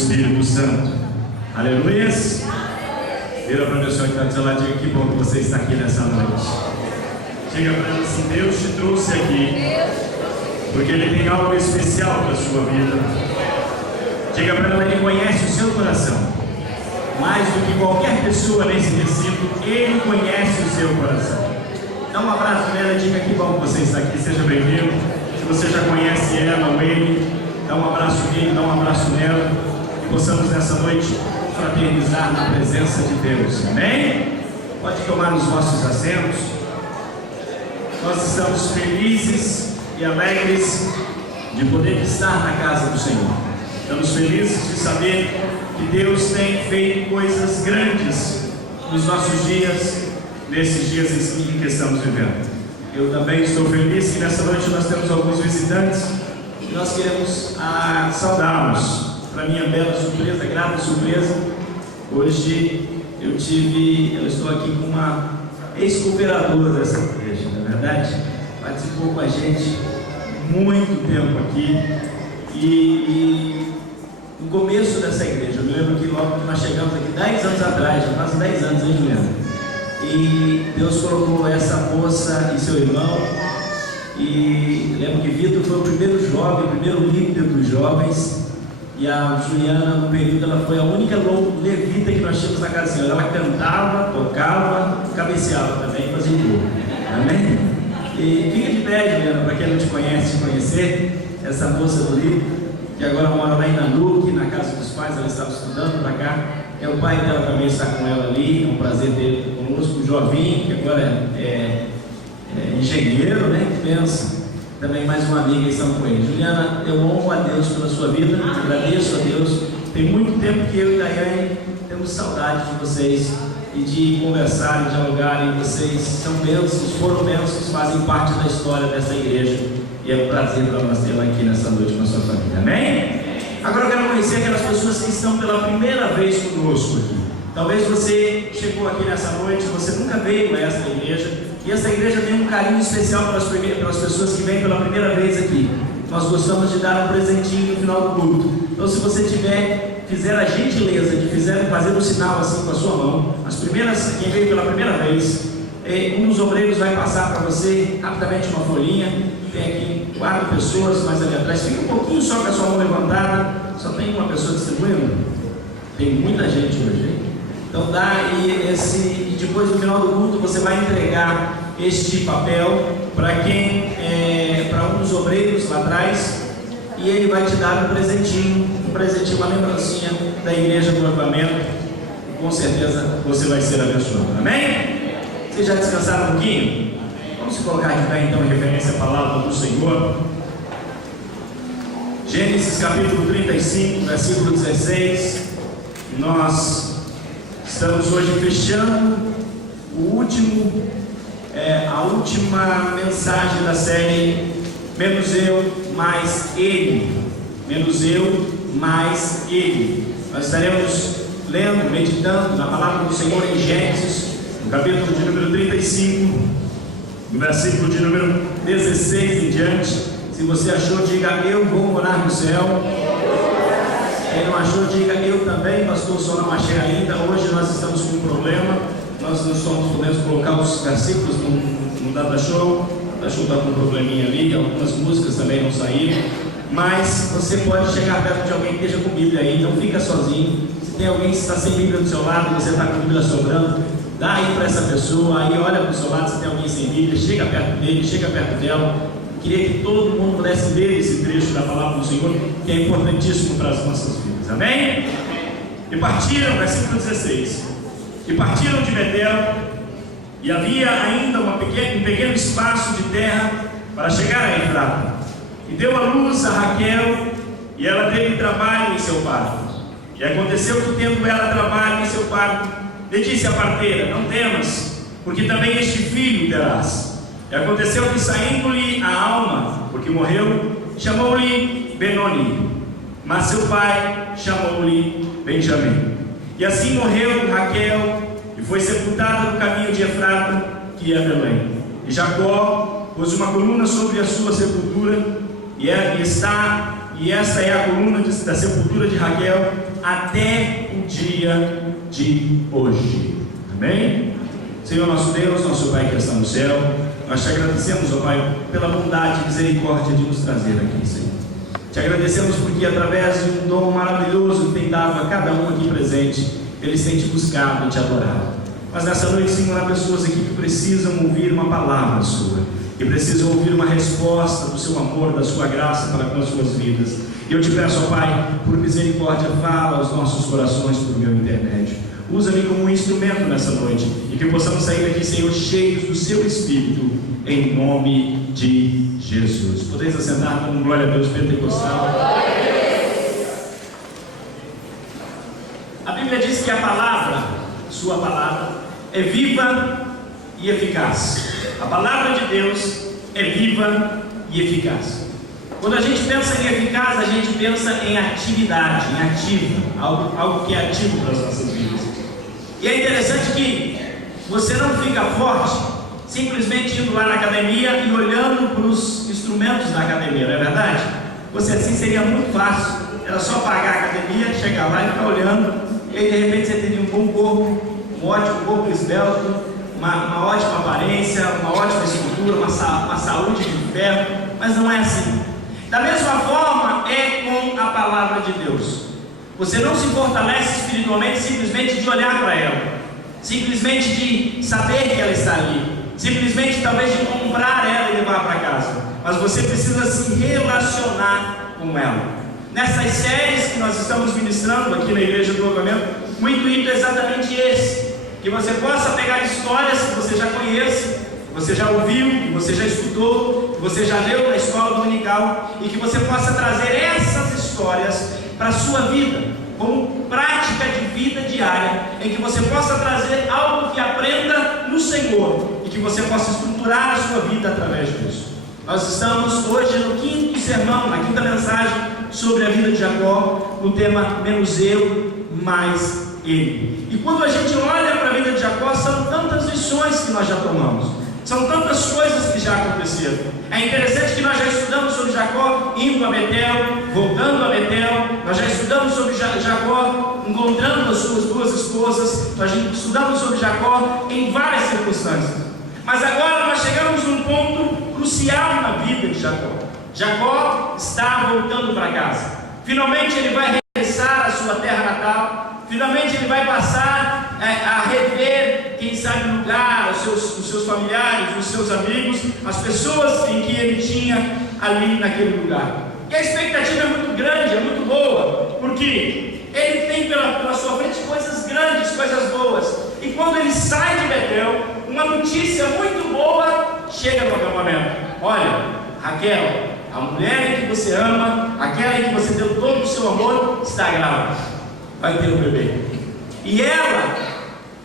Espírito Santo. Aleluias. Vira para a pessoa que está do seu lado, diga que bom que você está aqui nessa noite. Diga para ela assim: Deus te trouxe aqui porque Ele tem algo especial para a sua vida. Diga para ela: Ele conhece o seu coração. Mais do que qualquer pessoa nesse recinto, Ele conhece o seu coração. Dá um abraço nela e diga que bom que você está aqui, seja bem-vindo. Se você já conhece ela ou ele, dá um abraço nele, dá um abraço nela. Que possamos nessa noite fraternizar na presença de Deus. Amém? Pode tomar os vossos assentos. Nós estamos felizes e alegres de poder estar na casa do Senhor. Estamos felizes de saber que Deus tem feito coisas grandes nos nossos dias, nesses dias em que estamos vivendo. Eu também estou feliz que nessa noite nós temos alguns visitantes e nós queremos saudá-los. Para minha bela surpresa, grata surpresa, hoje eu estou aqui com uma ex-cooperadora dessa igreja, na verdade, participou com a gente muito tempo aqui e no começo dessa igreja, eu me lembro que logo que nós chegamos aqui 10 anos atrás, já quase 10 anos, hein, Juliana? E Deus colocou essa moça e seu irmão, e lembro que Vitor foi o primeiro jovem, o primeiro líder dos jovens, e a Juliana, no período, ela foi a única levita que nós tínhamos na casa do Senhor. Ela cantava, tocava, cabeceava também, fazia tudo. Amém? E fica de pé, Juliana, para quem não te conhece, te conhecer, essa moça do livro, que agora mora lá em Nanuque, na casa dos pais, ela estava estudando para cá. O pai dela também está com ela ali, é um prazer ter conosco, o Jovinho, que agora é engenheiro, né? Que pensa. Também mais uma amiga e estão com ele. Juliana, eu honro a Deus pela sua vida, agradeço a Deus. Tem muito tempo que eu e Daiane temos saudade de vocês e de conversar e dialogar. E vocês são bênçãos, foram bênçãos, fazem parte da história dessa igreja. E é um prazer para nós tê-la aqui nessa noite com a sua família. Amém? Agora eu quero conhecer aquelas pessoas que estão pela primeira vez conosco aqui. Talvez você chegou aqui nessa noite, você nunca veio a essa igreja, e essa igreja tem um carinho especial pelas pessoas que vêm pela primeira vez aqui. Nós gostamos de dar um presentinho no final do culto. Então, se você fizer a gentileza de fazer um sinal assim com a sua mão, quem veio pela primeira vez, um dos obreiros vai passar para você rapidamente uma folhinha. Tem aqui 4 pessoas mais ali atrás. Fica um pouquinho só com a sua mão levantada. Só tem uma pessoa distribuindo. Tem muita gente hoje. Então dá aí e depois no final do culto você vai entregar este papel para um dos obreiros lá atrás, e ele vai te dar um presentinho, uma lembrancinha da igreja do acampamento. E com certeza você vai ser abençoado. Amém? Vocês já descansaram um pouquinho? Vamos se colocar de pé então em referência à palavra do Senhor. Gênesis capítulo 35, versículo 16. Nós estamos hoje fechando a última mensagem da série Menos Eu, Mais Ele. Menos Eu, Mais Ele. Nós estaremos lendo, meditando na palavra do Senhor em Gênesis, no capítulo de número 35, no versículo de número 16 em diante. Se você achou, diga: eu vou morar no céu. Quem não achou, diga: eu também, pastor, só não achei ainda. Hoje nós estamos com um problema, nós não estamos podendo colocar os versículos no data show. O data show está com um probleminha ali, algumas músicas também não saíram. Mas você pode chegar perto de alguém que esteja com Bíblia aí, não fica sozinho. Se tem alguém que está sem Bíblia do seu lado, você está com a Bíblia sobrando, dá aí para essa pessoa, aí olha para o seu lado, se tem alguém sem Bíblia, chega perto dele, chega perto dela. Queria que todo mundo pudesse ler esse trecho da palavra do Senhor, que é importantíssimo para as nossas vidas. Amém? E partiram, versículo 16. E partiram de Betel, e havia ainda um pequeno espaço de terra para chegar a Efrata. E deu à luz a Raquel, e ela teve trabalho em seu parto. E aconteceu que, tendo ela trabalho em seu parto, lhe disse a parteira: não temas, porque também este filho terás. E aconteceu que, saindo-lhe a alma, porque morreu, chamou-lhe Benoni, mas seu pai chamou-lhe Benjamim. E assim morreu Raquel, e foi sepultada no caminho de Efrata, que é Belém. E Jacó pôs uma coluna sobre a sua sepultura, e e essa é a coluna da sepultura de Raquel até o dia de hoje. Amém? Senhor nosso Deus, nosso Pai que está no céu, nós te agradecemos, ó Pai, pela bondade e misericórdia de nos trazer aqui, Senhor. Te agradecemos porque através de um dom maravilhoso que tem dado a cada um aqui presente, eles têm te buscado e te adorado. Mas nessa noite, Senhor, há pessoas aqui que precisam ouvir uma palavra sua, que precisam ouvir uma resposta do seu amor, da sua graça para com as suas vidas. E eu te peço, ó Pai, por misericórdia, fala aos nossos corações por meu intermédio. Usa-me como um instrumento nessa noite, e que possamos sair daqui, Senhor, cheios do seu Espírito, em nome de Jesus. Podeis assentar com glória a Deus pentecostal. A Bíblia diz que a palavra, sua palavra, é viva e eficaz. A palavra de Deus é viva e eficaz. Quando a gente pensa em eficaz, a gente pensa em atividade, em ativo, algo que é ativo para as nossas vidas. E é interessante que você não fica forte simplesmente indo lá na academia e olhando para os instrumentos da academia, não é verdade? Você assim seria muito fácil, era só pagar a academia, chegar lá e ficar olhando, e aí de repente você teria um bom corpo, um ótimo corpo esbelto, uma ótima aparência, uma ótima estrutura, uma saúde de ferro, mas não é assim. Da mesma forma é com a palavra de Deus. Você não se fortalece espiritualmente simplesmente de olhar para ela, simplesmente de saber que ela está ali, simplesmente talvez de comprar ela e levar para casa, mas você precisa se relacionar com ela. Nessas séries que nós estamos ministrando aqui na Igreja do Avivamento, o intuito é exatamente esse, que você possa pegar histórias que você já conhece, que você já ouviu, que você já estudou, que você já leu na escola dominical, e que você possa trazer essas histórias para a sua vida, como prática de vida diária, em que você possa trazer algo que aprenda no Senhor, e que você possa estruturar a sua vida através disso. Nós estamos hoje no quinto sermão, na quinta mensagem sobre a vida de Jacó, no tema menos eu, mais ele. E quando a gente olha para a vida de Jacó, são tantas lições que nós já tomamos, são tantas coisas que já aconteceram. É interessante que nós já estudamos sobre Jacó indo a Betel, voltando a Betel, nós já estudamos sobre Jacó encontrando as suas duas esposas, nós já estudamos sobre Jacó em várias circunstâncias. Mas agora nós chegamos num ponto crucial na vida de Jacó. Jacó está voltando para casa. Finalmente ele vai regressar à sua terra natal. Finalmente ele vai passar a rever, quem sabe, o lugar, os seus familiares, os seus amigos, as pessoas em que ele tinha ali naquele lugar. E a expectativa é muito grande, é muito boa, porque ele tem pela sua frente coisas grandes, coisas boas. E quando ele sai de Betel, uma notícia muito boa chega no acampamento. Olha, Raquel, a mulher em que você ama, aquela em que você deu todo o seu amor, está grávida. Vai ter um bebê. E ela,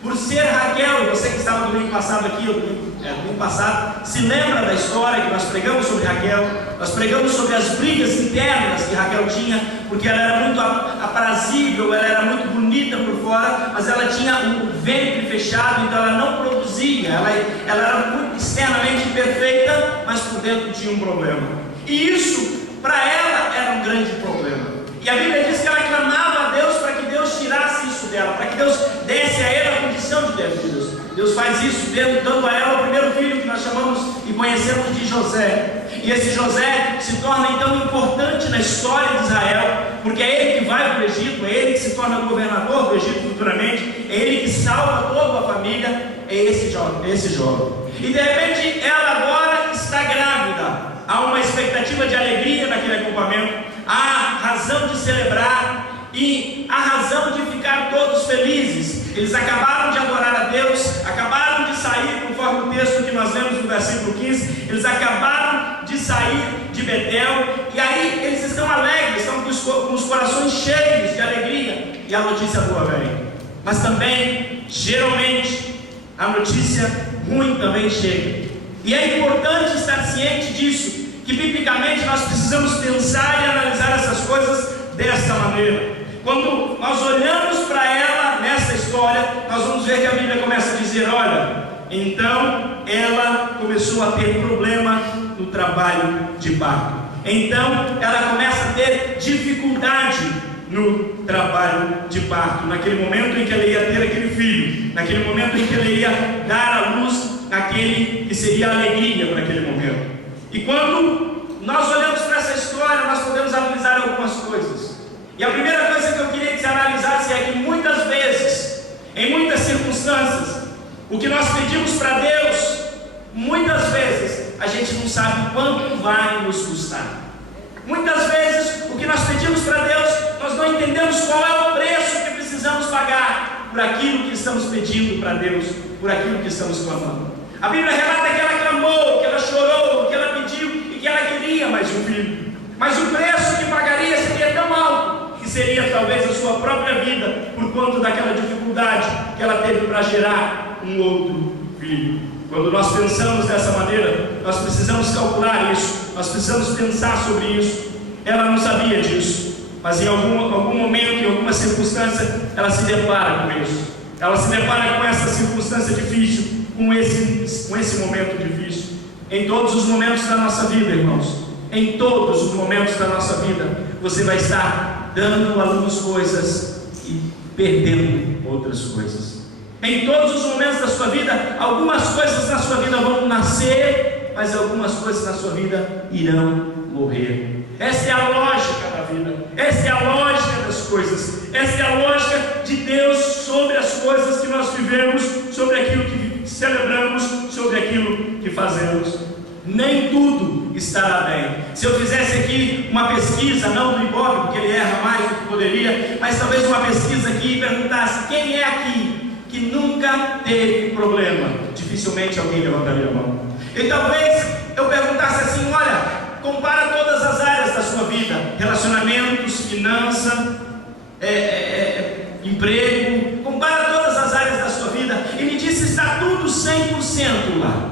por ser Raquel, você que estava no domingo passado aqui, domingo passado, se lembra da história que nós pregamos sobre Raquel? Nós pregamos sobre as brigas internas que Raquel tinha, porque ela era muito aprazível, ela era muito bonita por fora, mas ela tinha o ventre fechado, então ela não produzia, ela era muito externamente perfeita, mas por dentro tinha um problema. E isso, para ela, era um grande problema. E a Bíblia diz que ela clamava a Deus para que Deus tirasse isso dela, para que Deus desse a ela a condição de ter filhos. Deus faz isso dando a ela o primeiro filho que nós chamamos e conhecemos de José. E esse José se torna então importante na história de Israel, porque é ele que vai para o Egito, é ele que se torna governador do Egito futuramente, é ele que salva toda a família, é esse jovem. E de repente ela agora está grávida. Há uma expectativa de alegria naquele acampamento, há razão de celebrar e há razão de ficar todos felizes. Eles acabaram de adorar a Deus, acabaram de sair, conforme o texto que nós lemos no versículo 15, eles acabaram de sair de Betel, e aí eles estão alegres, estão com os corações cheios de alegria, e a notícia boa vem. Mas também, geralmente, a notícia ruim também chega. E é importante estar ciente disso, que biblicamente nós precisamos pensar e analisar essas coisas desta maneira. Quando nós olhamos para ela nessa história, nós vamos ver que a Bíblia começa a dizer: olha, então ela começou a ter problema no trabalho de parto. Então ela começa a ter dificuldade no trabalho de parto, naquele momento em que ela ia ter aquele filho, naquele momento em que ela ia dar à luz aquele que seria a alegria para aquele momento. E quando nós olhamos para essa história, nós podemos analisar algumas coisas. E a primeira coisa que eu queria que você analisasse é que muitas vezes, em muitas circunstâncias, o que nós pedimos para Deus, muitas vezes a gente não sabe quanto vai nos custar. Muitas vezes o que nós pedimos para Deus, nós não entendemos qual é o preço que precisamos pagar por aquilo que estamos pedindo para Deus, por aquilo que estamos clamando. A Bíblia relata que ela clamou, que ela chorou, que ela pediu e que ela queria mais um filho. Mas o preço que pagaria seria tão alto que seria talvez a sua própria vida, por conta daquela dificuldade que ela teve para gerar um outro filho. Quando nós pensamos dessa maneira, nós precisamos calcular isso, nós precisamos pensar sobre isso. Ela não sabia disso, mas em algum momento, em alguma circunstância, ela se depara com isso. Ela se depara com essa circunstância difícil, com esse momento difícil. Em todos os momentos da nossa vida, irmãos, em todos os momentos da nossa vida, você vai estar dando à luz coisas e perdendo outras coisas. Em todos os momentos da sua vida, algumas coisas na sua vida vão nascer, mas algumas coisas na sua vida irão morrer. Essa é a lógica da vida, essa é a lógica das coisas, essa é a lógica de Deus sobre as coisas que nós vivemos, sobre aquilo que celebramos, sobre aquilo que fazemos. Nem tudo estará bem. Se eu fizesse aqui uma pesquisa, não do Ibope, porque ele erra mais do que poderia, mas talvez uma pesquisa aqui e perguntasse: quem é aqui que nunca teve problema? Dificilmente alguém levantaria a mão. E talvez eu perguntasse assim: olha, compara todas as áreas da sua vida, relacionamentos, finança, emprego, compara todas as áreas da sua vida e me diz se está tudo 100% lá.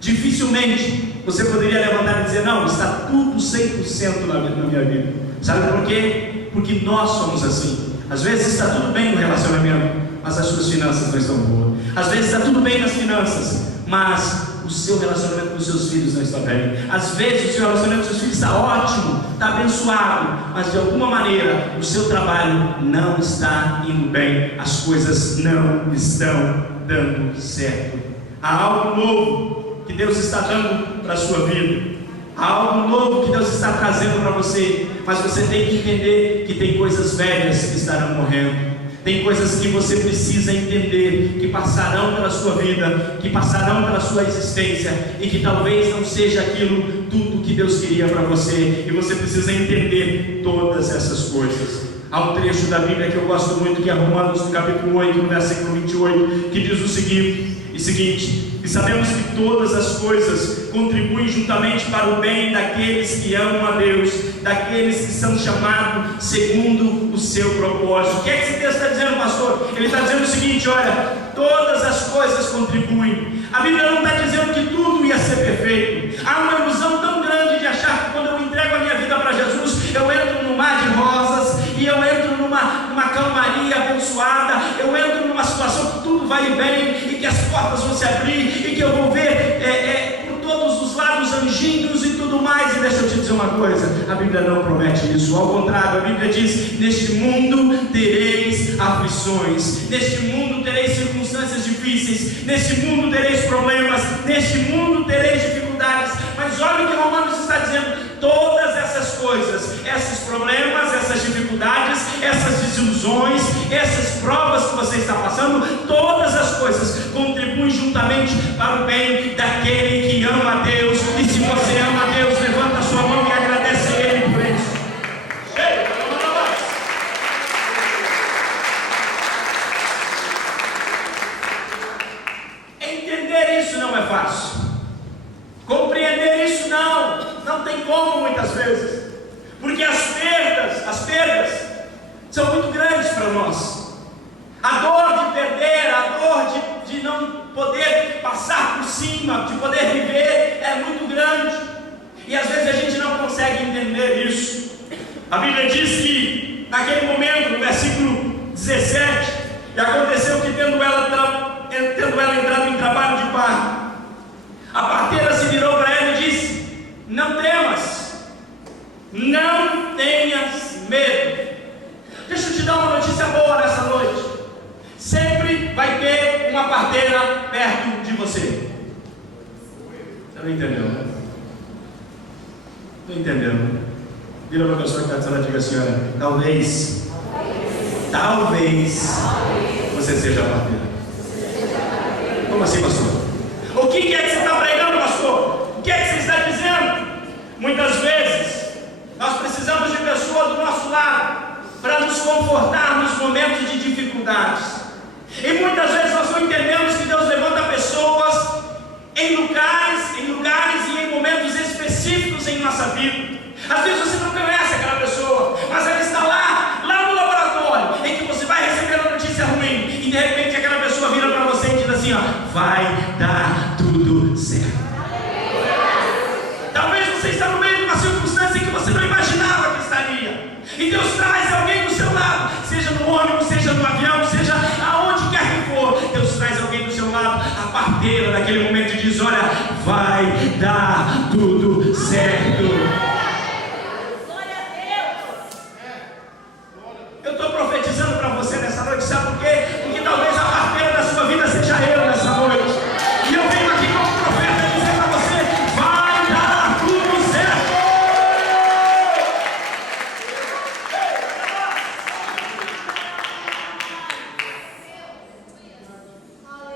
Dificilmente você poderia levantar e dizer: não, está tudo 100% na minha vida. Sabe por quê? Porque nós somos assim. Às vezes está tudo bem no relacionamento, mas as suas finanças não estão boas. Às vezes está tudo bem nas finanças, mas o seu relacionamento com os seus filhos não está bem. Às vezes o seu relacionamento com os seus filhos está ótimo, está abençoado, mas de alguma maneira o seu trabalho não está indo bem, as coisas não estão dando certo. Há algo novo que Deus está dando para a sua vida, há algo novo que Deus está trazendo para você, mas você tem que entender que tem coisas velhas que estarão morrendo. Tem coisas que você precisa entender, que passarão pela sua vida, que passarão pela sua existência, e que talvez não seja aquilo tudo que Deus queria para você, e você precisa entender todas essas coisas. Há um trecho da Bíblia que eu gosto muito, que é Romanos, no capítulo 8, no versículo 28, que diz o seguinte: e sabemos que todas as coisas contribuem juntamente para o bem daqueles que amam a Deus, daqueles que são chamados segundo o seu propósito. O que é que esse texto está dizendo, pastor? Ele está dizendo o seguinte: olha, todas as coisas contribuem. A Bíblia não está dizendo que tudo ia ser perfeito. Há uma ilusão tão grande de achar que quando eu entrego a minha vida para Jesus, eu entro num mar de rosas, e eu entro numa calmaria abençoada, eu entro numa situação que tudo vai bem, e que as portas vão se abrir, e que eu vou ver por todos os lados anjinhos e tudo mais. E deixa eu te dizer uma coisa: a Bíblia não promete isso. Ao contrário, a Bíblia diz: neste mundo tereis aflições, neste mundo tereis circunstâncias difíceis, neste mundo tereis problemas, neste mundo tereis dificuldades. Mas olha o que Romanos está dizendo: todas essas coisas, esses problemas, essas dificuldades, essas desilusões, essas provas que você está passando, todas as coisas contribuem juntamente para o bem daquele que ama a Deus. E se você ama a Deus, levanta a sua mão e agradece a Ele por isso. Entender isso não é fácil. Compreender isso não tem como muitas vezes, porque as perdas são muito grandes para nós. A dor de perder, a dor de não poder passar por cima, de poder viver, é muito grande, e às vezes a gente não consegue entender isso. A Bíblia diz que naquele momento, no versículo 17, e aconteceu que tendo ela entrado em trabalho de parto, a parteira se virou para ela e disse: não temas, parteira perto de você. Você não entendeu, né? Não entendeu. Vira para a pessoa que está dizendo, diga assim, olha, talvez você seja a parteira. Como assim, pastor? O que é que você está pregando, pastor? O que é que você está dizendo? Muitas vezes nós precisamos de pessoas do nosso lado para nos confortar nos momentos de dificuldades. E muitas vezes nós não entendemos que Deus levanta pessoas em lugares e em momentos específicos em nossa vida. Às vezes você não conhece aquela pessoa, mas ela está lá no laboratório, em que você vai receber a notícia ruim, e de repente aquela pessoa vira para você e diz assim, ó, vai dar tudo certo. Talvez você está no meio de uma circunstância que você não imaginava que estaria, e Deus traz alguém do seu lado, seja no ônibus, seja no avião, seja aonde quer que for, Deus traz alguém do seu lado, a parteira naquele momento, e diz, olha, vai dar tudo certo. Eu estou profetizando para você nessa noite, sabe por quê? Porque talvez a parteira da sua vida seja eu nessa noite. E eu venho aqui como profeta dizer para você, vai dar tudo certo.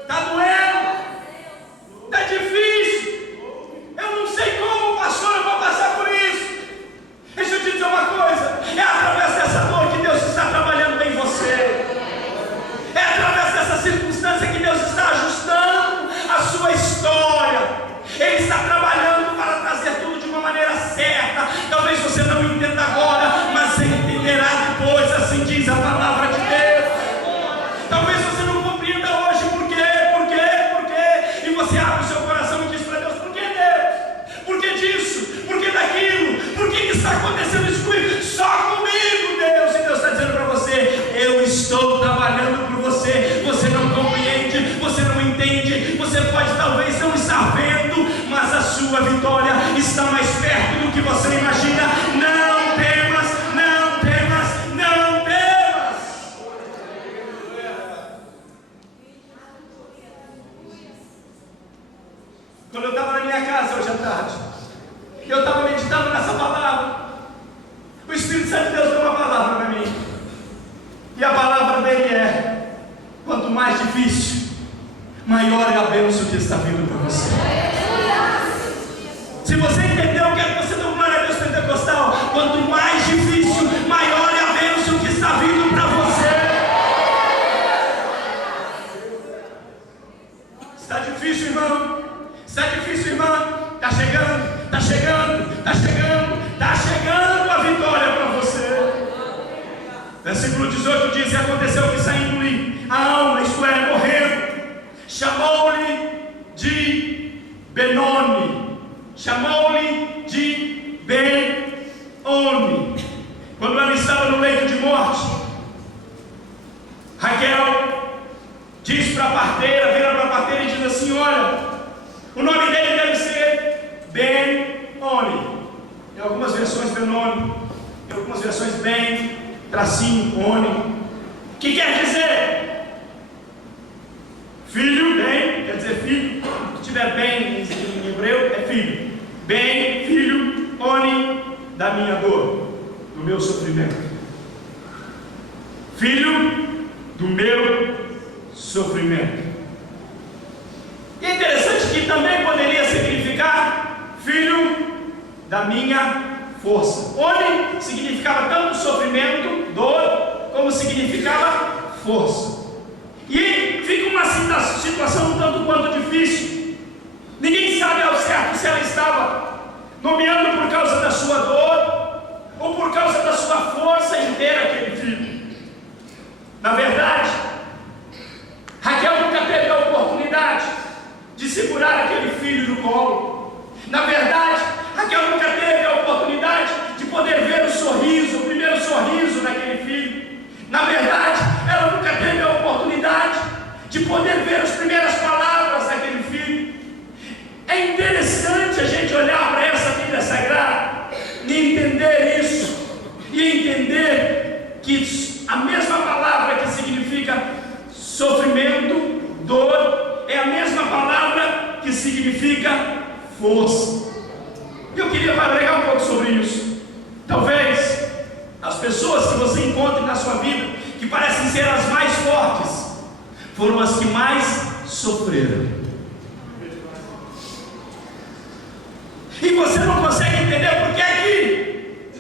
Está doendo? Está difícil? Eu não sei como, pastor, eu vou passar por isso. Deixa eu te dizer uma coisa, é através dessa dor que Deus está trabalhando em você. É através dessa circunstância que Deus está ajustando a sua história. Ele está trabalhando para trazer tudo de uma maneira certa. Talvez você não entenda agora, mas você entenderá depois, assim diz a palavra de Deus. Talvez você não compreenda hoje por quê, e você abre o seu coração e diz para Deus, por que Deus? Por que disso? Por que daquilo? Por que está acontecendo isso comigo? Só comigo, Deus. E Deus está dizendo para você, eu estou trabalhando por você. Você não compreende, você não entende, você pode talvez não estar vendo, mas a sua vitória está mais perto do que você imagina. Não temas, não temas, não temas. Quando eu estava na minha casa hoje à tarde, eu estava meditando nessa palavra, o Espírito Santo de Deus deu uma palavra para mim, e a palavra dele é, quanto mais difícil, maior é a bênção que está vindo para você. Se você entendeu, eu quero que você dê glória a Deus pentecostal. Quanto mais difícil, maior é a bênção que está vindo para você. Está difícil, irmão? Está difícil, irmã? Está chegando, está chegando, está chegando, está chegando a vitória para você. Versículo 18 diz, e aconteceu que saindo-lhe a alma, isto é, morrendo, chamou-lhe de Benoni. Chamou-lhe de Ben-Oni. Quando ela estava no leito de morte, Raquel diz para a parteira, vira para a parteira e diz assim, olha, o nome dele deve ser Ben-Oni. Em algumas versões Ben-Oni, em algumas versões Ben-Oni, que quer dizer filho, bem, quer dizer filho, se tiver bem em hebreu é filho, bem, filho, Oni, da minha dor, do meu sofrimento, filho do meu sofrimento. E é interessante que também poderia significar filho da minha força. Oni significava tanto sofrimento, dor, como significava força. E fica uma situação um tanto quanto difícil. Ninguém sabe ao certo se ela estava nomeando por causa da sua dor ou por causa da sua força em ter aquele filho. Na verdade, Raquel nunca teve a oportunidade de segurar aquele filho no colo. Na verdade, Raquel nunca teve a oportunidade de poder ver o sorriso, o primeiro sorriso daquele filho. Na verdade, ela nunca teve a oportunidade de poder ver as primeiras palavras daquele filho. É interessante a gente olhar para essa Bíblia Sagrada e entender isso, e entender que a mesma palavra que significa sofrimento, Dor é a mesma palavra que significa força. Eu queria pregar um pouco sobre isso. Talvez as pessoas que você encontre na sua vida, que parecem ser as mais fortes, foram as que mais sofreram. E você não consegue entender por que que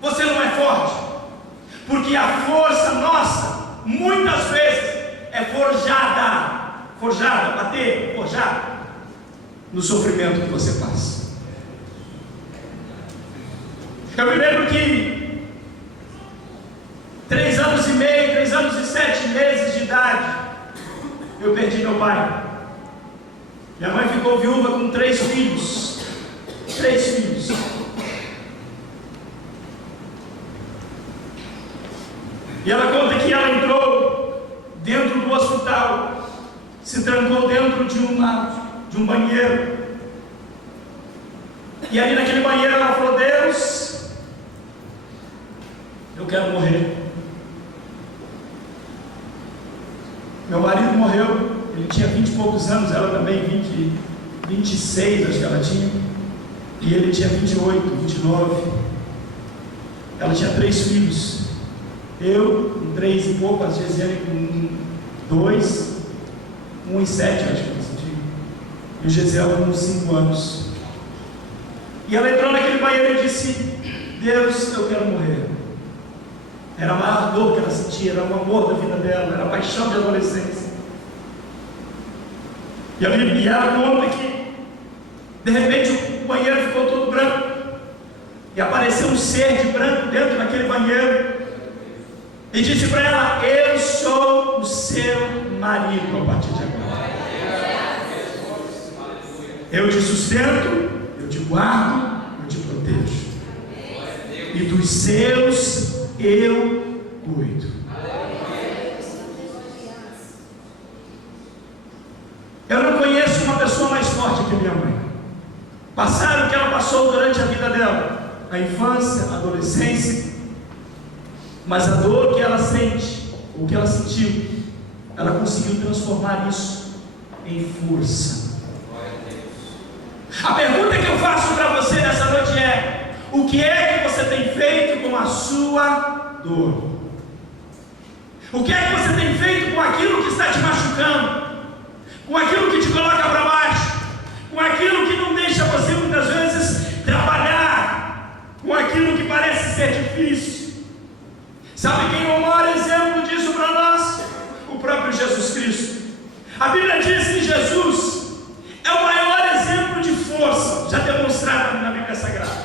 você não é forte. Porque a força nossa, muitas vezes, é forjada no sofrimento que você passa. Eu me lembro que 3 anos e meio, 3 anos e 7 meses de idade, eu perdi meu pai. Minha mãe ficou viúva com 3 filhos. 3 filhos. E ela conta que ela entrou dentro do hospital, se trancou dentro de um banheiro. E ali naquele banheiro ela falou: Deus, eu quero morrer. Meu marido morreu, ele tinha 20 e poucos anos, ela também 26, acho que ela tinha. E ele tinha 28, 29. Ela tinha 3 filhos. Eu com 3 e pouco, às vezes ele com 2, 1 e 7, acho que eu decidi. E o Gesiel com 5 anos. E ela entrou naquele banheiro e disse: Deus, eu quero morrer. Era a maior dor que ela sentia, era o amor da vida dela, era a paixão de adolescência. E ela conta que de repente o banheiro ficou todo branco. E apareceu um ser de branco dentro daquele banheiro. E disse para ela: eu sou o seu marido a partir de agora. Eu te sustento, eu te guardo, eu te protejo. E dos seus eu cuido. Eu não conheço uma pessoa mais forte que minha mãe. Passaram o que ela passou durante a vida dela, a infância, a adolescência. Mas a dor que ela sente, o que ela sentiu, ela conseguiu transformar isso em força. A pergunta que eu faço para você nessa noite é: o que é que você tem feito com a sua dor? O que é que você tem feito com aquilo que está te machucando? Com aquilo que te coloca para baixo? Com aquilo que não deixa você muitas vezes trabalhar? Com aquilo que parece ser difícil? Sabe quem é o maior exemplo disso para nós? O próprio Jesus Cristo. A Bíblia diz que Jesus é o maior exemplo de força já demonstrado na Bíblia Sagrada.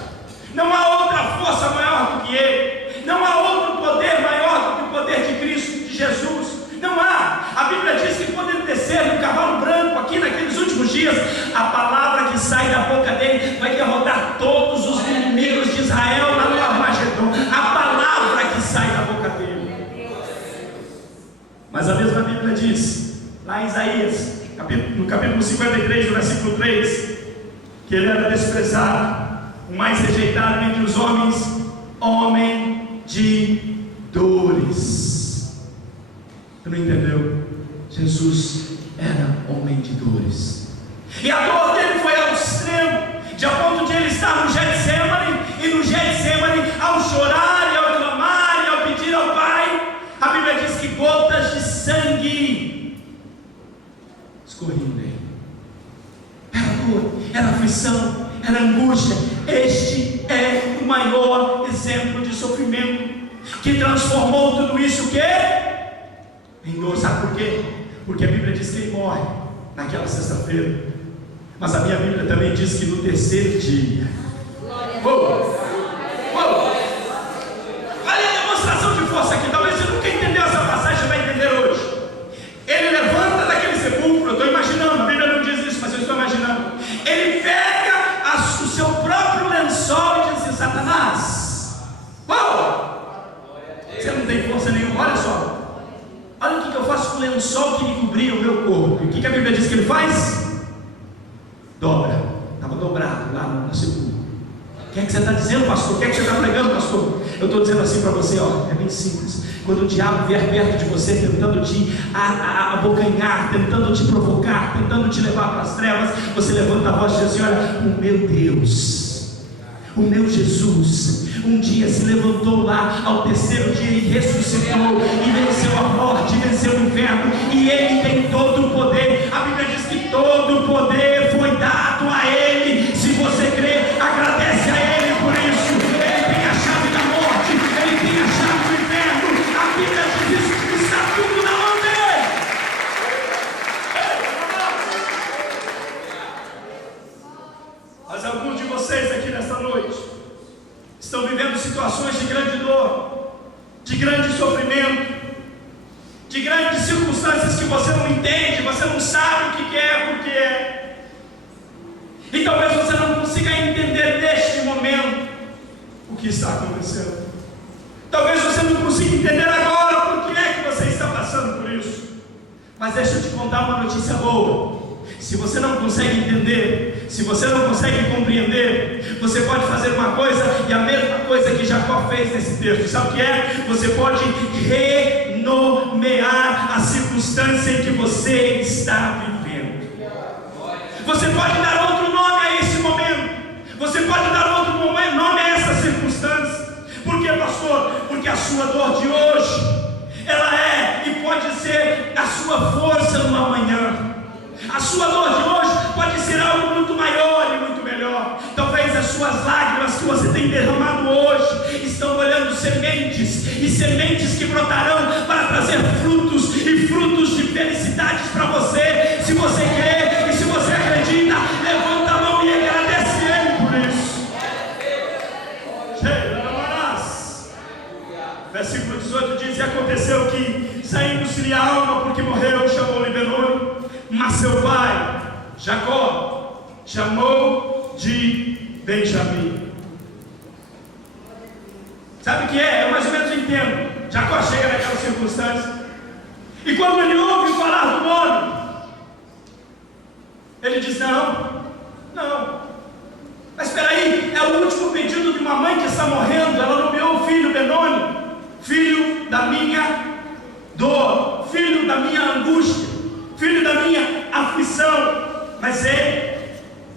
Não há outra força maior do que Ele. Não há outro poder maior do que o poder de Cristo, de Jesus. Não há. A Bíblia diz que quando Ele descer no cavalo branco, aqui naqueles últimos dias, a palavra que sai da boca dele vai derrotar todos os inimigos de Israel lá no Armagedon. A palavra que sai da boca dele. Mas a mesma Bíblia diz, lá em Isaías, no capítulo 53, no versículo 3, que ele era desprezado, o mais rejeitado entre os homens, homem de dores. Você não entendeu? Jesus era homem de dores. E a dor dele foi ao extremo, de a ponto de ele estar no Getsemane, e no Getsemane, ao chorar e ao clamar e ao pedir ao Pai, a Bíblia diz que gotas de sangue escorriam dele. Era dor, era aflição, era angústia. Este é o maior exemplo de sofrimento, que transformou tudo isso o quê? Em dor. Sabe por quê? Porque a Bíblia diz que ele morre naquela sexta-feira, mas a minha Bíblia também diz que no terceiro dia. Olha a demonstração de força aqui. Talvez você nunca entendeu essa passagem, você vai entender hoje. Ele levanta daquele sepulcro. Eu estou imaginando, a Bíblia não diz isso, mas eu estou imaginando. Ele pega o seu próprio lençol e diz assim: Satanás, você não tem força nenhuma. Olha só, olha o que eu faço com o lençol que me cobria o meu corpo. E o que a Bíblia diz que ele faz? Dobra. Estava dobrado lá na sepultura. O que é que você está dizendo, pastor? O que é que você está pregando, pastor? Eu estou dizendo assim para você, ó, é bem simples. Quando o diabo vier perto de você, tentando te abocanhar, tentando te provocar, tentando te levar para as trevas, você levanta a voz e diz assim: olha, o meu Deus, o meu Jesus, um dia se levantou lá ao terceiro dia e ressuscitou, e venceu a morte, venceu o inferno, e Ele tem todo o poder. A Bíblia diz que todo o poder foi dado a Ele. Se você crê, agradece a Ele por isso. Ele tem a chave da morte, Ele tem a chave do inferno. A Bíblia diz isso, que está tudo na mão dele. Mas alguns de vocês aqui nesta noite estão vivendo situações de grande dor, de grande sofrimento, de grandes circunstâncias que você não entende, você não sabe o que é, por que é. E talvez você não consiga entender neste momento o que está acontecendo. Talvez você não consiga entender agora por que é que você está passando por isso. Mas deixa eu te contar uma notícia boa. Se você não consegue entender, se você não consegue compreender, você pode fazer uma coisa, e a mesma coisa que Jacó fez nesse texto. Sabe o que é? Você pode renomear a circunstância em que você está vivendo. Você pode dar outro nome a esse momento. Você pode dar outro nome a essa circunstância. Por que, pastor? Porque a sua dor de hoje, ela é e pode ser a sua força numa manhã. A sua dor de hoje pode ser algo muito maior e muito melhor. Talvez as suas lágrimas que você tem derramado hoje estão molhando sementes, e sementes que brotarão para trazer frutos, e frutos de felicidades para você. Se você crê e se você acredita, levanta a mão e agradece Ele por isso. Versículo 18 diz: e aconteceu que, saindo-se-lhe a alma porque morreu, chamou-lhe Benoni. Mas seu pai, Jacó, chamou de Benjamim. Sabe o que é? Eu mais ou menos entendo. Jacó chega naquela circunstância, e quando ele ouve falar do nome, ele diz: não. Mas espera aí, é o último pedido de uma mãe que está morrendo. Ela nomeou o filho Benoni, filho da minha dor, filho da minha angústia, filho da minha aflição. Mas ele,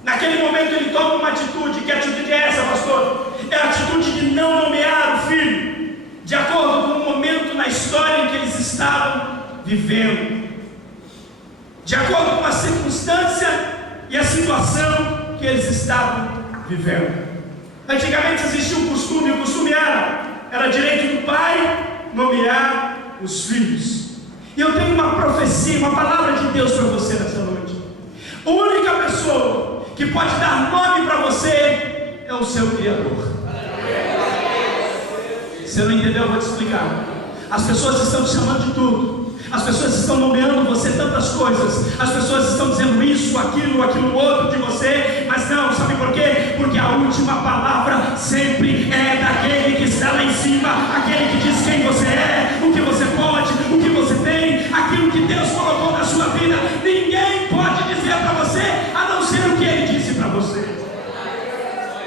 naquele momento, ele toma uma atitude. Que atitude é essa, pastor? É a atitude de não nomear o filho, de acordo com o momento na história em que eles estavam vivendo, de acordo com a circunstância e a situação que eles estavam vivendo. Antigamente existia um costume, o costume era direito do pai nomear os filhos. E eu tenho uma profecia, uma palavra de Deus para você nessa noite. A única pessoa que pode dar nome para você é o seu Criador. Você não entendeu? Eu vou te explicar. As pessoas estão te chamando de tudo. As pessoas estão nomeando você tantas coisas. As pessoas estão dizendo isso, aquilo outro de você. Mas não, sabe por quê? Porque a última palavra sempre é daquele que está lá em cima. Aquele que diz quem você é, o que você pode, o que você tem, aquilo que Deus colocou na sua vida. Ninguém pode dizer para você a não ser o que Ele disse para você.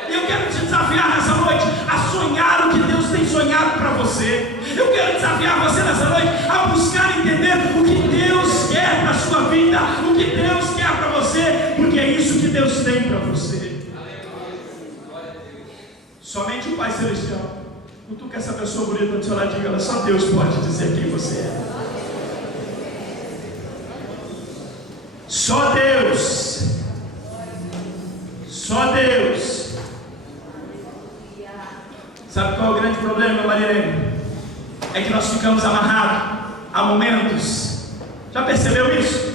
E eu quero te desafiar nessa noite a sonhar o que Deus tem sonhado para você. Eu quero desafiar você nessa noite a buscar entender o que Deus quer para a sua vida, o que Deus quer para você, porque é isso que Deus tem para você. Somente o Pai Celestial. Cutuca essa pessoa bonita do seu lado e diga: só Deus pode dizer quem você é. Só Deus. Só Deus. Sabe qual é o grande problema, Marilene? É que nós ficamos amarrados a momentos. Já percebeu isso?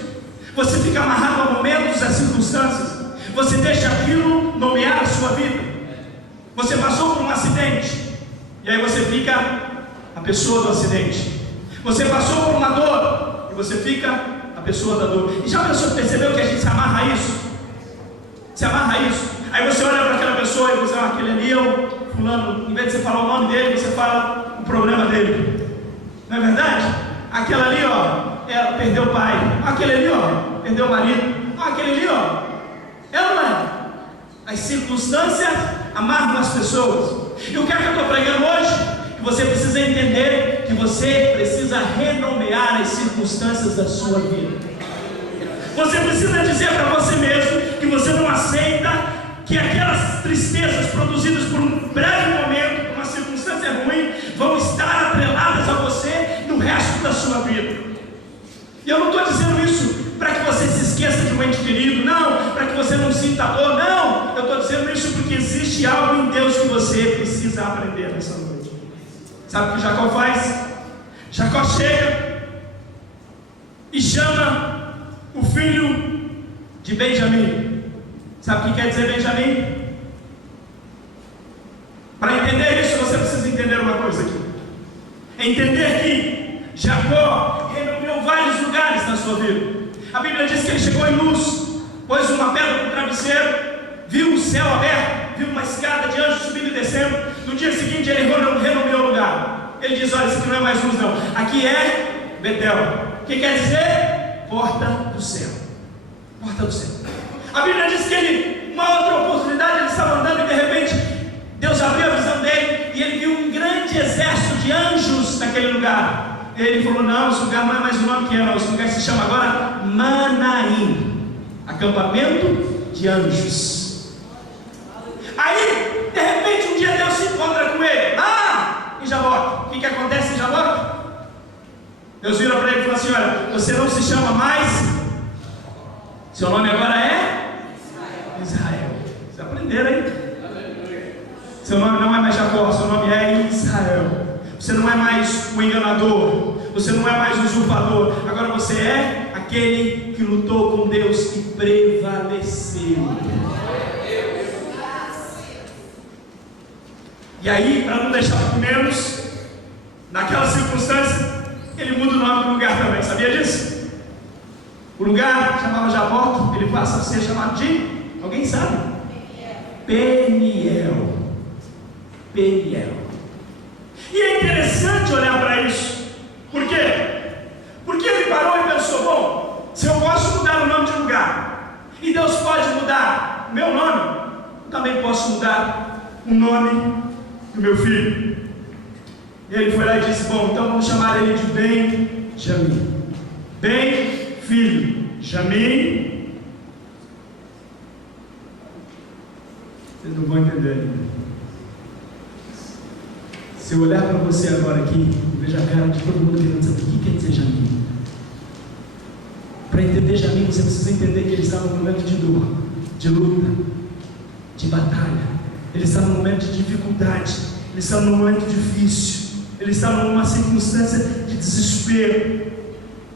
Você fica amarrado a momentos, a circunstâncias. Você deixa aquilo nomear a sua vida. Você passou por um acidente, e aí você fica a pessoa do acidente. Você passou por uma dor, e você fica a pessoa da dor. E já percebeu que a gente se amarra a isso? Se amarra a isso. Aí você olha para aquela pessoa e você diz: aquele ali é o fulano. Em vez de você falar o nome dele, você fala o problema dele. Não é verdade? Aquela ali, ela perdeu o pai. Aquele ali, perdeu o marido. Aquele ali, é ou não é? As circunstâncias amarram as pessoas. E o que é que eu estou pregando hoje? Que você precisa entender que você precisa renomear as circunstâncias da sua vida. Você precisa dizer para você mesmo que você não aceita que aquelas tristezas produzidas por um breve momento, por uma circunstância ruim, vão estar atreladas a você no resto da sua vida. E eu não estou dizendo isso para que você se esqueça de um ente querido, não, para que você não sinta dor, não. Eu estou dizendo isso porque existe algo em Deus que você precisa aprender nessa noite. Sabe o que Jacó faz? Jacó chega e chama o filho de Benjamim. Sabe o que quer dizer Benjamim? Para entender isso, você precisa entender uma coisa aqui. Entender que Jacó renomeou vários lugares na sua vida. A Bíblia diz que ele chegou em Luz, pôs uma pedra no travesseiro, viu o céu aberto, viu uma escada de anjos subindo e descendo. No dia seguinte ele renomeou o lugar. Ele diz: olha, isso aqui não é mais Luz não, aqui é Betel. O que quer dizer? Porta do céu. Porta do céu. A Bíblia diz que ele, uma outra oportunidade, ele estava andando e de repente Deus abriu a visão dele e ele viu um grande exército de anjos naquele lugar. Ele falou: não, esse lugar não é mais o nome que é, não. Esse lugar se chama agora Manaim, acampamento de anjos. Aí, de repente, um dia Deus se encontra com ele lá em Jaboque. O que acontece em Jaboque? Deus vira para ele e fala assim: olha, você não se chama mais, seu nome agora é Israel. Vocês aprenderam aí? Seu nome não é mais Jacó, seu nome é Israel. Você não é mais o enganador, você não é mais o usurpador, agora você é aquele que lutou com Deus e prevaleceu. E aí, para não deixar por menos, naquela circunstância, ele muda o nome do lugar também, sabia disso? O lugar chamava Jaboque, ele passa a ser chamado de, alguém sabe? Peniel. Peniel. E é interessante olhar para isso. Por quê? Porque ele parou e pensou: bom, se eu posso mudar o nome de lugar, e Deus pode mudar o meu nome, eu também posso mudar o nome do meu filho. E ele foi lá e disse: bom, então vamos chamar ele de Benjamim. Ben, filho, Jamim. Vocês não vão entender ainda. Se eu olhar para você agora aqui, veja a cara de todo mundo querendo saber o que quer dizer Jamim. Para entender Jamim, você precisa entender que ele está num momento de dor, de luta, de batalha. Ele está num momento de dificuldade, ele está num momento difícil, ele está numa circunstância de desespero.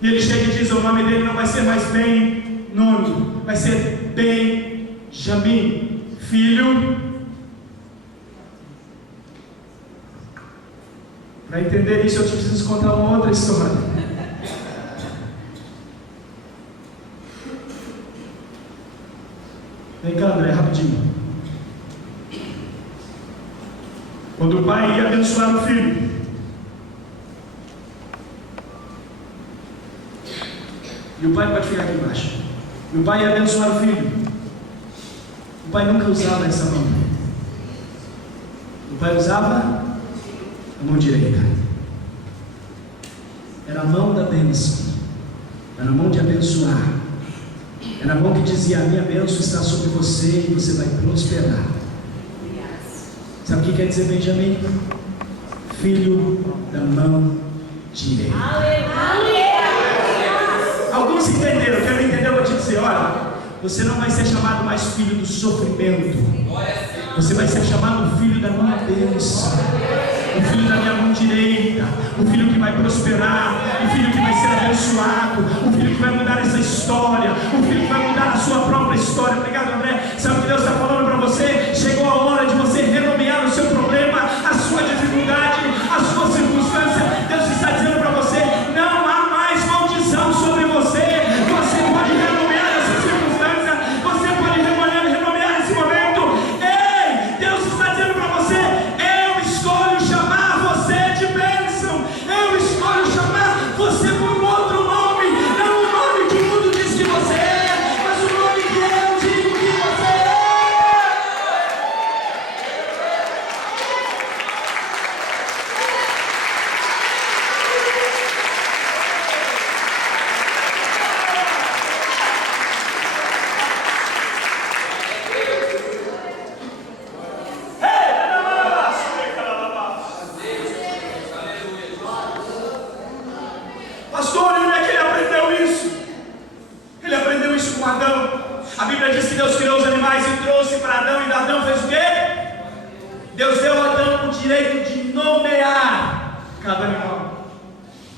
E ele chega e diz: o nome dele não vai ser mais bem nome, vai ser Benjamim, filho. Para entender isso, eu te preciso contar uma outra história. Vem cá, André, rapidinho. Quando o pai ia abençoar o filho, e o pai pode ficar aqui embaixo, e o pai ia abençoar o filho, o pai nunca usava essa mão. O pai usava a mão direita. Era a mão da bênção, era a mão de abençoar, era a mão que dizia: a minha bênção está sobre você e você vai prosperar. Sabe o que quer dizer Benjamim? Filho da mão direita. Alguns entenderam, eu quero entender, eu vou te dizer: olha, você não vai ser chamado mais filho do sofrimento, você vai ser chamado filho da minha bênção, o filho da minha mão direita, o filho que vai prosperar, o filho que vai ser abençoado, o filho que vai mudar essa história, o filho que vai mudar a sua própria história. Obrigado, André. Sabe o que Deus está falando para você? Chegou a hora de você renomear o seu problema, a sua dificuldade, a sua circunstância. Deus está dizendo para você: não há mais maldição sobre você. Você pode renomear essa circunstância, você pode renomear esse momento. Ei, Deus está dizendo para você: eu escolho chamar você de bênção, eu escolho chamar você por um outro nome, não o nome que o mundo diz que você é, Pastor, onde é que ele aprendeu isso? Ele aprendeu isso com Adão. A Bíblia diz que Deus criou os animais e trouxe para Adão, e Adão fez o quê? Deus deu a Adão o direito de nomear cada animal.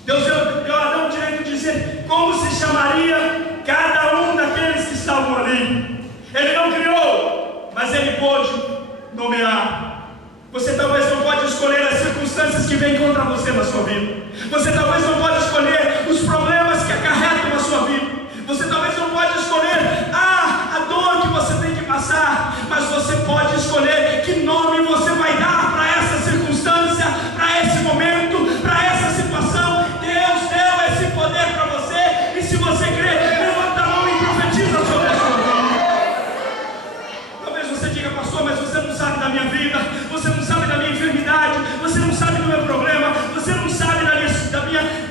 Deus deu a Adão o direito de dizer como se chamaria cada um daqueles que estavam ali. Ele não criou, mas ele pôde nomear. Você talvez não pode escolher as circunstâncias que vêm contra você na sua vida. Você talvez não pode escolher os problemas que acarretam na sua vida. Você talvez não pode escolher a dor que você tem que passar, mas você pode escolher que nome você vai dar para essa circunstância, para esse momento, para essa situação. Deus deu esse poder para você, e se você crer, levanta a mão e profetiza sobre a sua vida. Talvez você diga: pastor, mas você não sabe da minha vida, você não sabe da minha enfermidade, você não sabe do meu problema, você não sabe da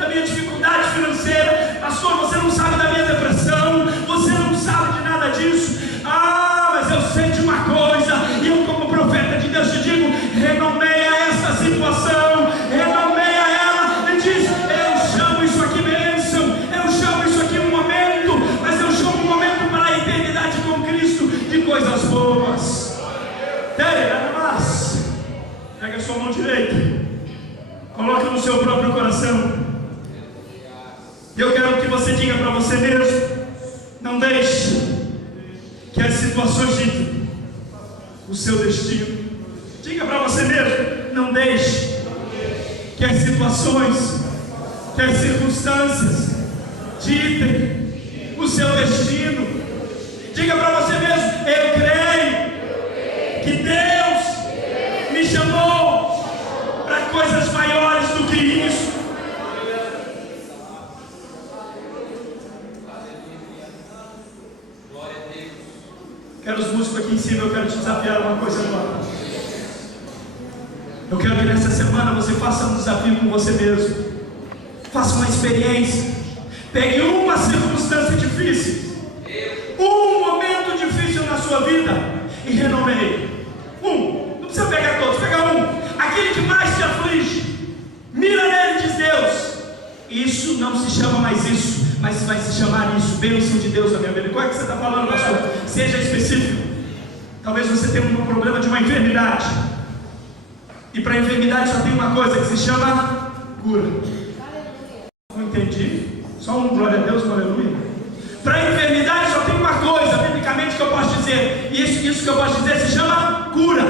minha dificuldade financeira, pastor, você não sabe da minha depressão, você não sabe de nada disso. Mas eu sei de uma coisa, e eu, como profeta de Deus, te digo: renomeia essa situação, renomeia ela, e diz: eu chamo isso aqui bênção, eu chamo isso aqui um momento, mas eu chamo um momento para a eternidade com Cristo, de coisas boas. Pega a sua mão direita, coloque no seu próprio coração. Eu quero que você diga para você mesmo: não deixe que as situações ditem o seu destino. Diga para você mesmo: não deixe que as situações, que as circunstâncias ditem o seu destino. Diga para você mesmo: eu creio que Deus me chamou para coisas maiores do que isso. Quero os músicos aqui em cima, eu quero te desafiar uma coisa agora. Eu quero que nessa semana você faça um desafio com você mesmo. Faça uma experiência. Pegue uma circunstância difícil, um momento difícil na sua vida, e renomeie. Não precisa pegar todos, pega um. Aquele que mais te aflige, mira nele e diz: Deus, isso não se chama mais isso, mas vai se chamar isso, bênção de Deus na minha vida. Qual é que você está falando, pastor? Seja específico. Talvez você tenha um problema de uma enfermidade, e para a enfermidade só tem uma coisa que se chama cura. Não entendi? Só um glória a Deus, um aleluia. Para a enfermidade só tem uma coisa, biblicamente, que eu posso dizer, e isso que eu posso dizer se chama cura.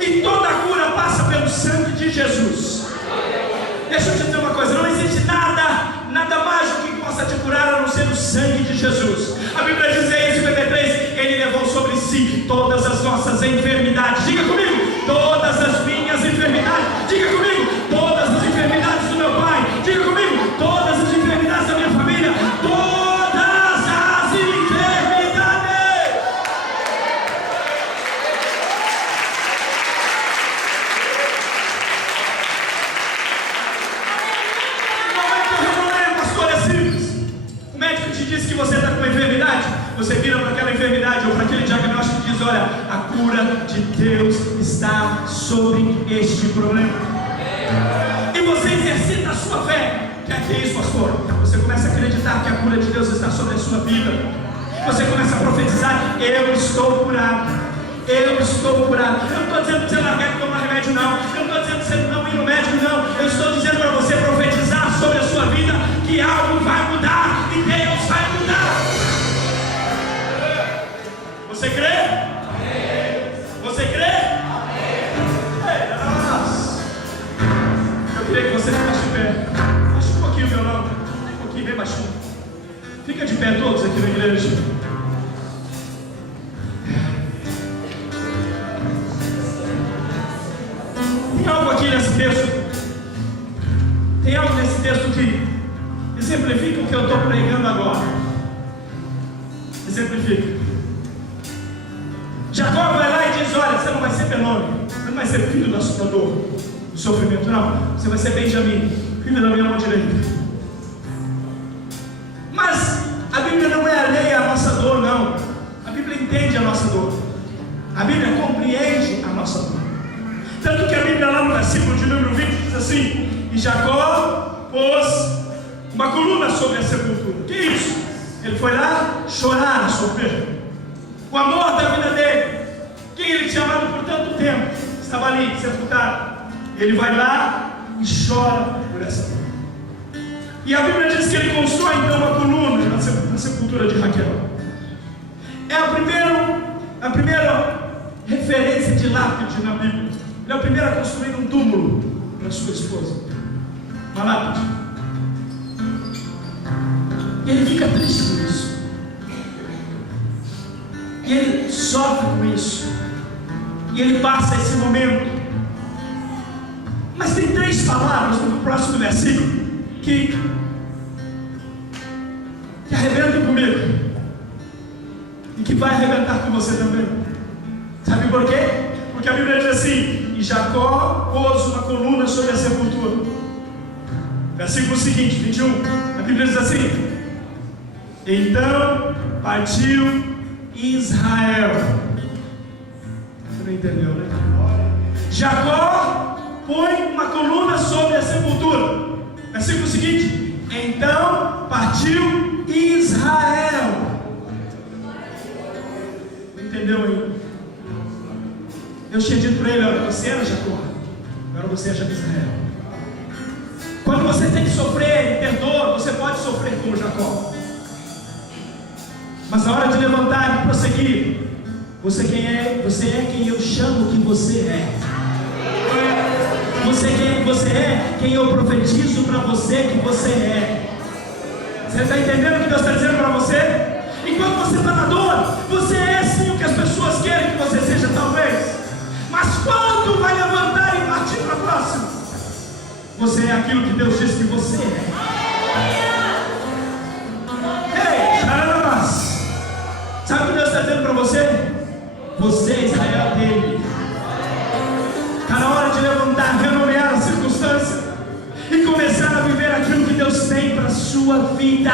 E toda cura passa pelo sangue de Jesus. Deixa eu te dizer uma coisa: não existe nada mágico que possa te curar a não ser o sangue de Jesus. A Bíblia diz em Êxodo 53: Ele levou sobre si todas as nossas enfermidades. Diga comigo: todas as minhas enfermidades. Diga comigo: todas as enfermidades do meu pai. Diga comigo: todas as enfermidades da minha família. Todas as enfermidades. O médico te diz que você está com uma enfermidade, você vira para aquela enfermidade ou para aquele diagnóstico e diz: olha, a cura de Deus está sobre este problema. E você exercita a sua fé. O que é isso, pastor? Você começa a acreditar que a cura de Deus está sobre a sua vida. Você começa a profetizar: eu estou curado, eu estou curado. Eu não estou dizendo para você largar de tomar remédio, não. Eu não estou dizendo para você não ir no médico, não. Eu estou dizendo para você profetizar sobre a sua vida que algo vai mudar e Deus vai mudar. Você crê? Amém. Você crê? Amém. Eu queria que você ficasse de pé. Baixa um pouquinho o violão, um pouquinho, bem baixinho. Fica de pé todos aqui na igreja. Tem algo aqui nesse texto. Tem algo nesse texto que exemplifica o que eu estou pregando agora. Exemplifica. Jacó vai lá e diz: olha, você não vai ser Benoni, você não vai ser filho da dor, do sofrimento, não. Você vai ser Benjamim, filho da minha mão direita. Mas a Bíblia não é alheia à nossa dor, não. A Bíblia entende a nossa dor. A Bíblia compreende a nossa dor. Tanto que a Bíblia lá no versículo de número 20 diz assim: e Jacó pôs uma coluna sobre a sepultura. Que isso? Ele foi lá chorar a sua perda. O amor da vida dele, quem ele tinha amado por tanto tempo, estava ali, sepultado. Ele vai lá e chora por essa perda. E a Bíblia diz que ele constrói então uma coluna na sepultura de Raquel. É a primeira referência de lápide na Bíblia. Ele é o primeiro a construir um túmulo para sua esposa. Uma lápide. E ele fica triste com isso. E ele sofre com isso. E ele passa esse momento. Mas tem 3 palavras no próximo versículo que arrebentam comigo. E que vai arrebentar com você também. Sabe por quê? Porque a Bíblia diz assim: e Jacó pôs uma coluna sobre a sepultura. Versículo seguinte, 21. A Bíblia diz assim: então partiu Israel. Você não entendeu, né? Jacó põe uma coluna sobre a sepultura. Versículo seguinte: então partiu Israel. Entendeu aí? Deus tinha dito para ele: olha, você era Jacó, agora você é Israel. Quando você tem que sofrer e ter dor, você pode sofrer como Jacó. Mas na hora de levantar e prosseguir, você é quem eu chamo que você é. Você é quem eu profetizo para você que você é. Você está entendendo o que Deus está dizendo para você? Enquanto você está na dor, você é sim o que as pessoas querem que você seja, talvez. Mas quando vai levantar e partir para a próxima, você é aquilo que Deus diz que você é. Ei, carambas! Sabe o que Deus está dizendo para você? Você é Israel dele. Está na hora de levantar, renomear a circunstância e começar a viver aquilo que Deus tem para a sua vida.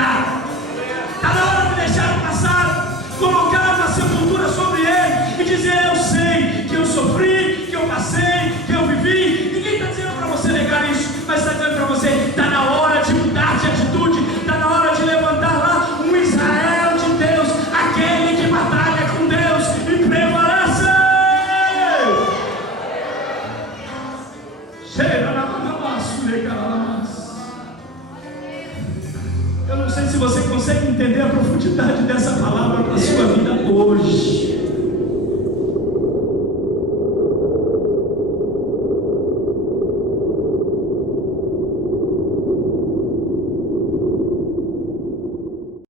Está na hora de deixar o passado, colocar uma sepultura sobre ele e dizer: eu sei que eu sofri, que eu passei, que eu vivi. Ninguém está dizendo para você negar isso, mas está dizendo para você: está na hora de mudar de atitude, está na hora de levantar lá um Israel de Deus, aquele que batalha com Deus e prevalece. Eu não sei se você consegue entender a profundidade dessa palavra para a sua vida hoje.